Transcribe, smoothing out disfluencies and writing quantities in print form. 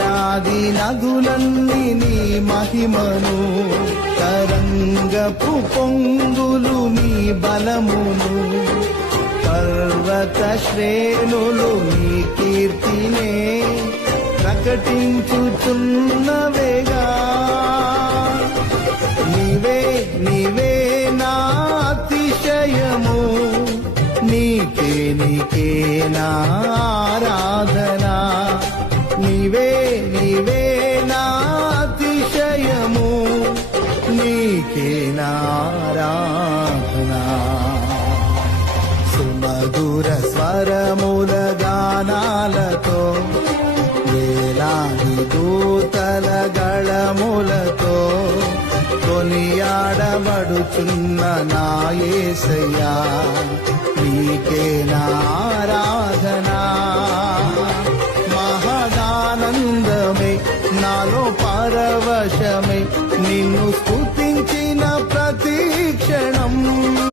వేలాది నదులన్నీ నీ మహిమను, తరంగపు పొంగులు నీ బలమును, పర్వత శ్రేణులు నీ కీర్తినే ప్రకటించుచున్నవేగా. నీవే నీవే నా అతిశయము, నీకే నీకే నా ఆరాధనా. నీవే నీవే నా అతిశయము, నీకే నా ఆరాధనా. సుమధుర స్వరముల గానాలతో, వేలాది దూతల గళములతో కొనియాడబడుచున్న నా యేసయ్యా, నీకే నా ఆరాధనా. మహదానందమే నాలో పరవశమే నిన్ను